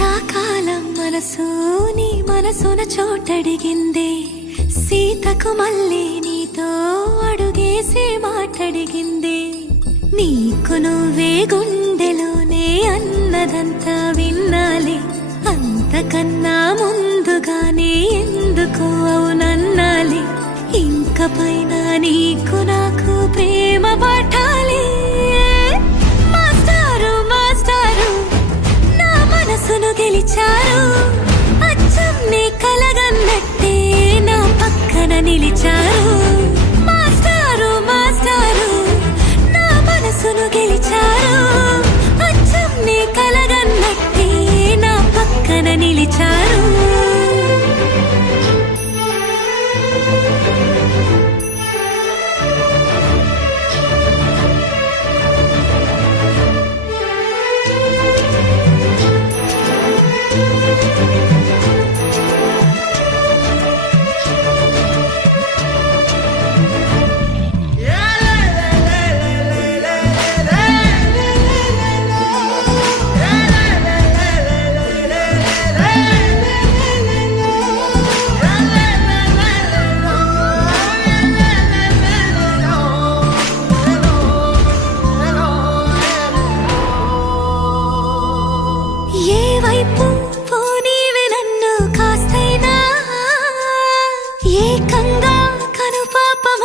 మనసు నీ మనసున చోటడిగిందే. సీతకు మళ్ళీ నీతో అడుగేసి మాటడిగిందే. నీకు నువ్వే గుండెలోనే అన్నదంతా విన్నాలి. అంతకన్నా ముందుగానే ఎందుకు అవునన్నాలి? ఇంకపైన నీకు నా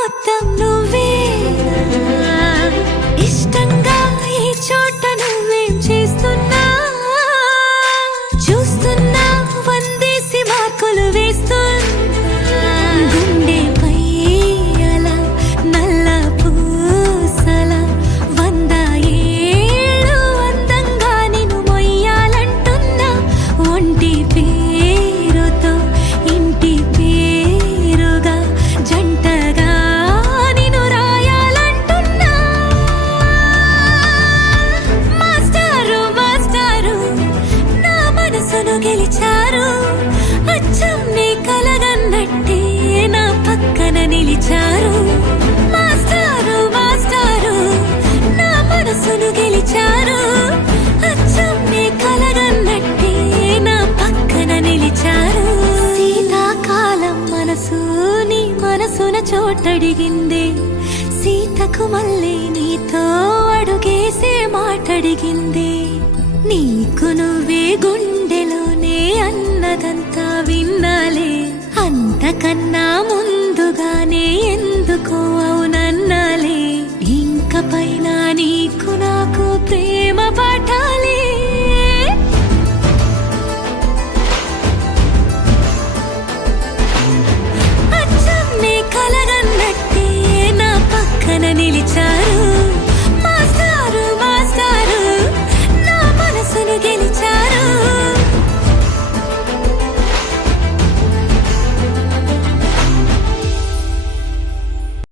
కనుపాప మనసును గెలిచారు. అచ్చమ్మే నీ కలగన్నట్టే నా పక్కన నిలిచారు. శీతాకాలం మనసు నీ మనసున చోటడిగింది. సీతకు మళ్ళీ నీతో అడుగేసే మాటడిగింది. నీకు నువ్వే గుండెలోనే అన్నదంతా విన్నాలే. అంతకన్నా ముందుగానే ఎందుకు అవునన్నాలే. ఇంక పైన